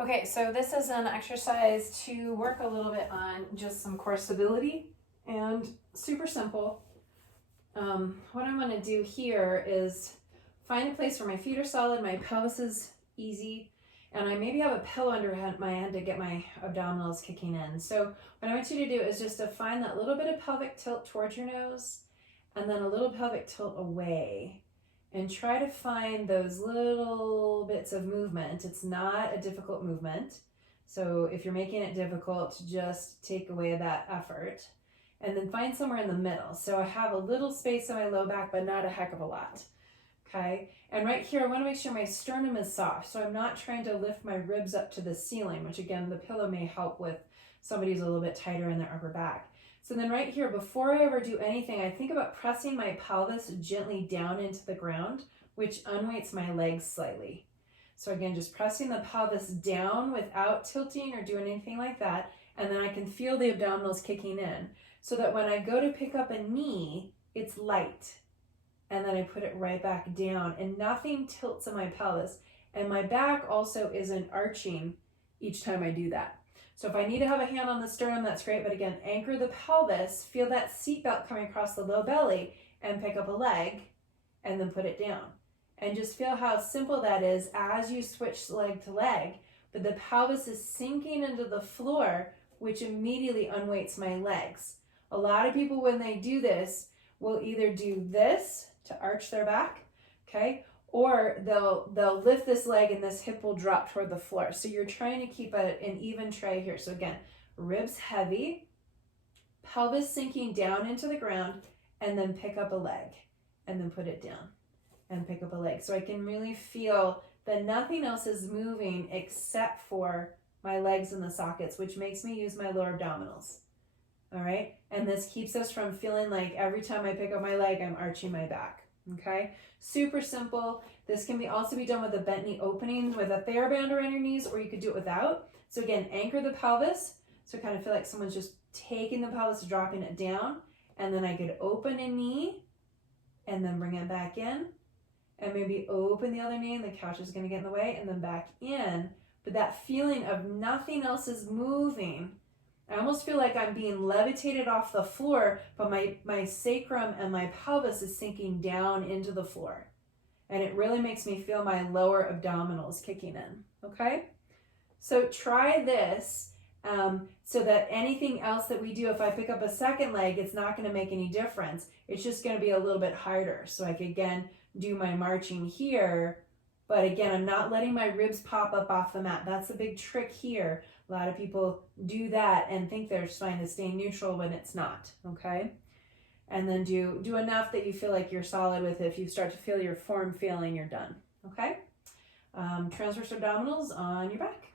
Okay, so this is an exercise to work a little bit on just some core stability and super simple. What I'm going to do here is find a place where my feet are solid, my pelvis is easy, and I maybe have a pillow under my head to get my abdominals kicking in. So what I want you to do is just to find that little bit of pelvic tilt towards your nose and then a little pelvic tilt away. And try to find those little bits of movement. It's not a difficult movement. So if you're making it difficult, just take away that effort. And then find somewhere in the middle. So I have a little space in my low back, but not a heck of a lot. Okay? And right here, I want to make sure my sternum is soft. So I'm not trying to lift my ribs up to the ceiling, which again, the pillow may help with somebody who's a little bit tighter in their upper back. So then right here, before I ever do anything, I think about pressing my pelvis gently down into the ground, which unweights my legs slightly. So again, just pressing the pelvis down without tilting or doing anything like that. And then I can feel the abdominals kicking in so that when I go to pick up a knee, it's light. And then I put it right back down and nothing tilts in my pelvis. And my back also isn't arching each time I do that. So if I need to have a hand on the sternum, that's great. But again, anchor the pelvis, feel that seatbelt coming across the low belly and pick up a leg and then put it down. And just feel how simple that is as you switch leg to leg. But the pelvis is sinking into the floor, which immediately unweights my legs. A lot of people, when they do this, will either do this to arch their back, okay? Or they'll lift this leg and this hip will drop toward the floor. So you're trying to keep an even tray here. So again, ribs heavy, pelvis sinking down into the ground, and then pick up a leg and then put it down and pick up a leg. So I can really feel that nothing else is moving except for my legs in the sockets, which makes me use my lower abdominals. All right. And this keeps us from feeling like every time I pick up my leg, I'm arching my back. Okay, super simple. This can also be done with a bent knee opening with a TheraBand around your knees, or you could do it without. So again, anchor the pelvis. So kind of feel like someone's just taking the pelvis, dropping it down. And then I could open a knee and then bring it back in. And maybe open the other knee and the couch is going to get in the way and then back in. But that feeling of nothing else is moving. I almost feel like I'm being levitated off the floor, but my sacrum and my pelvis is sinking down into the floor. And it really makes me feel my lower abdominals kicking in, okay? So try this so that anything else that we do, if I pick up a second leg, it's not gonna make any difference. It's just gonna be a little bit harder. So I could, again, do my marching here, but again, I'm not letting my ribs pop up off the mat. That's a big trick here. A lot of people do that and think they're trying to stay neutral when it's not, okay? And then do enough that you feel like you're solid with it. If you start to feel your form failing, you're done, okay? Transverse abdominals on your back.